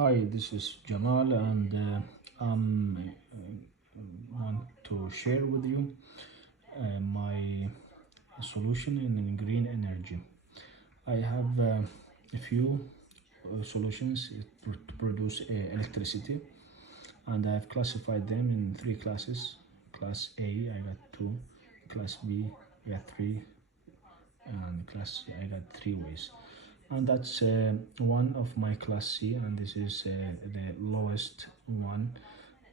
Hi, this is Jamal, and want to share with you my solution in green energy. I have a few solutions to produce electricity, and I have classified them in three classes. Class A, I got two. Class B, I got three, and Class C, I got three ways. And that's one of my Class C, and this is the lowest one,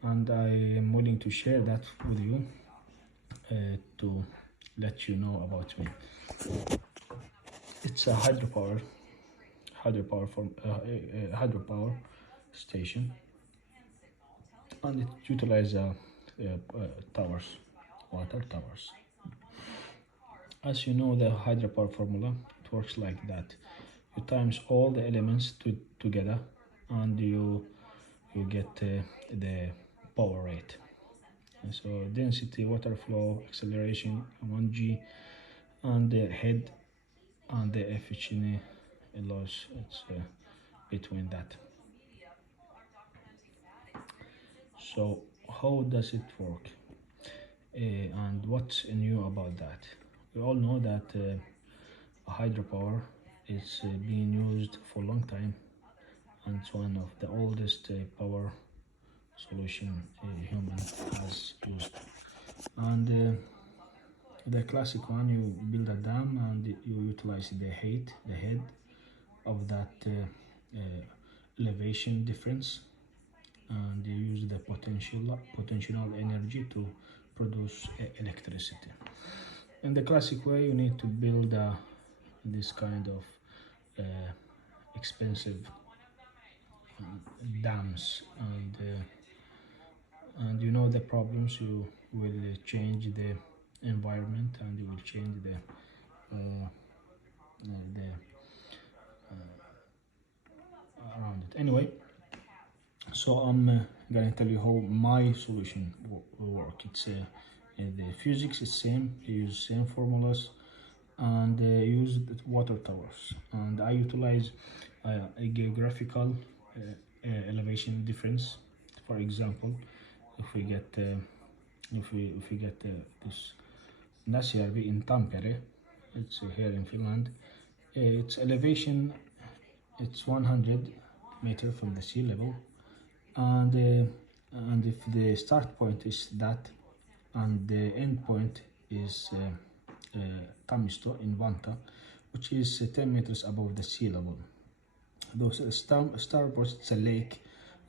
and I am willing to share that with you to let you know about me. It's a hydropower station, and it utilizes towers, water towers. As you know, the hydropower formula, it works like that. You times all the elements together, and you get the power rate. And so density, water flow, acceleration, 1G, and the head and the efficiency loss. It's between that. So how does it work? And what's new about that? We all know that hydropower is being used for a long time, and it's one of the oldest power solution human has used. And the classic one, you build a dam and you utilize the head of that elevation difference, and you use the potential energy to produce electricity. In the classic way, you need to build this kind of expensive dams, and you know the problems. You will change the environment, and you will change the around it. Anyway, so I'm gonna tell you how my solution will work. It's the physics is same. You use same formulas, and use the water towers. And I utilize a geographical elevation difference. For example, if we get this Nasjärvi in Tampere, it's here in Finland. Its elevation, it's 100 meter from the sea level, and if the start point is that, and the end point is Tamisto in Vanta, which is 10 meters above the sea level. Those starboard, it's a lake,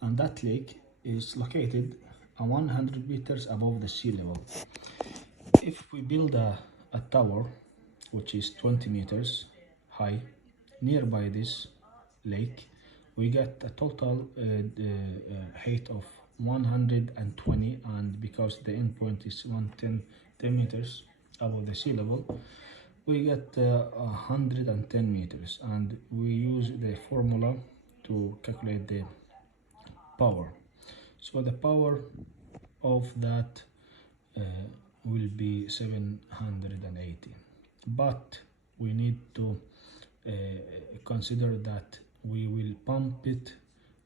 and that lake is located 100 meters above the sea level. If we build a tower which is 20 meters high nearby this lake, we get a total height of 120, and because the endpoint is 10 meters above the sea level, we get 110 meters, and we use the formula to calculate the power. So the power of that will be 780, but we need to consider that we will pump it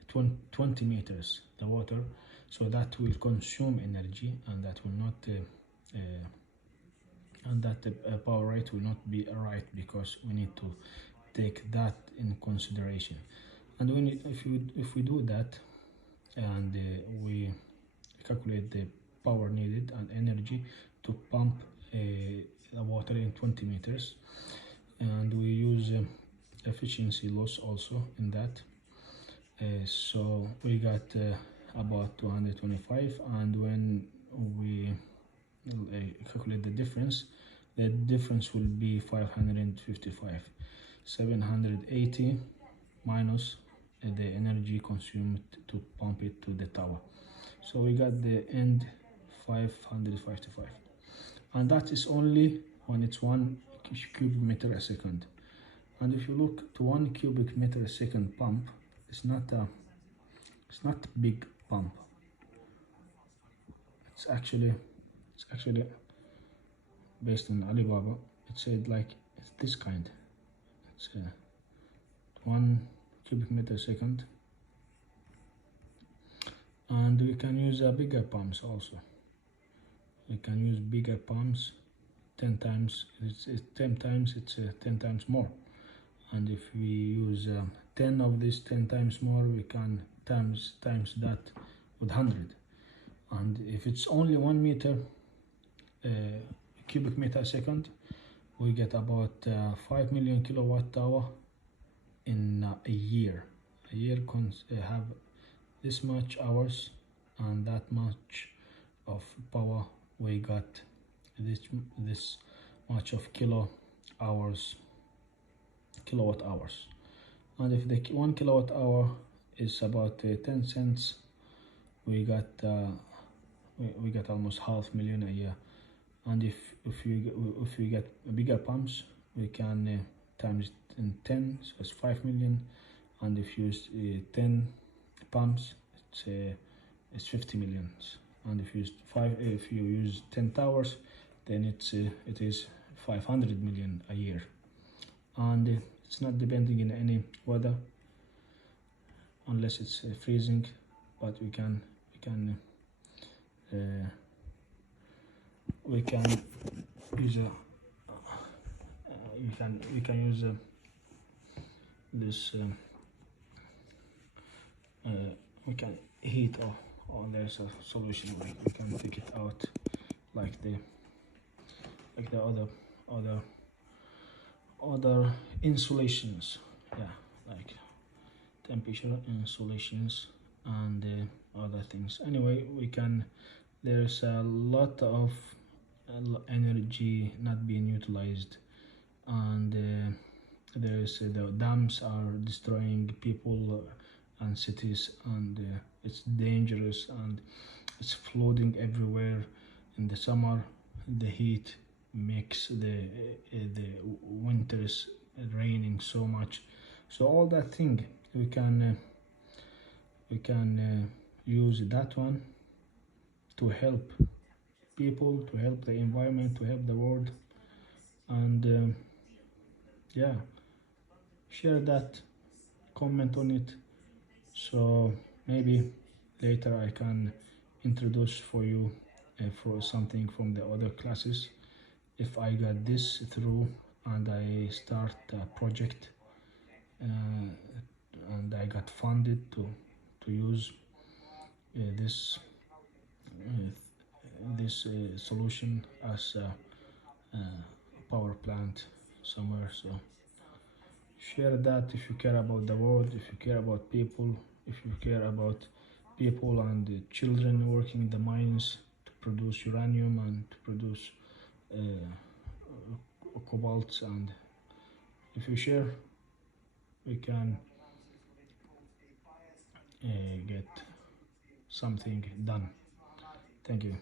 20 meters the water, so that will consume energy, and that will not and that the power rate will not be right, because we need to take that in consideration. And if we do that, and we calculate the power needed and energy to pump the water in 20 meters, and we use efficiency loss also in that, so we got about 225, and when we calculate the difference will be 555. 780 minus the energy consumed to pump it to the tower, so we got the end 555, and that is only when it's 1 cubic meter a second. And if you look to 1 cubic meter a second pump, it's not a big pump. It's actually based on Alibaba. It said like it's this kind. It's 1 cubic meter a second, And we can use bigger pumps also. We can use bigger pumps, 10 times. It's 10 times. It's 10 times more. And if we use 10 of this 10 times more, we can times that with 100. And if it's only 1 meter cubic meter a second, we get about 5 million kilowatt hour in a year. A year can have this much hours and that much of power. We got this much of kilowatt hours. And if the 1 kilowatt hour is about 10 cents, we got almost 500,000 a year. And if we get bigger pumps, we can times it in 10, so it's 5 million. And if you use 10 pumps, it's 50 million. And if you use 10 towers, then it is 500 million a year. And it's not depending in any weather, unless it's freezing. But we can use this. We can heat, or there's a solution. We can take it out like the other insulations, like temperature insulations and other things. Anyway, there's a lot of energy not being utilized, and the dams are destroying people and cities, and it's dangerous, and it's flooding everywhere. In the summer, the heat makes the winters raining so much. So all that thing, we can use that one to help people, to help the environment, to help the world. And share that, comment on it, so maybe later I can introduce for you for something from the other classes. If I got this through and I start a project and I got funded to use this solution as a power plant somewhere. So share that if you care about the world, if you care about people, if you care about people and the children working in the mines to produce uranium and to produce cobalt. And if you share, we can get something done. Thank you.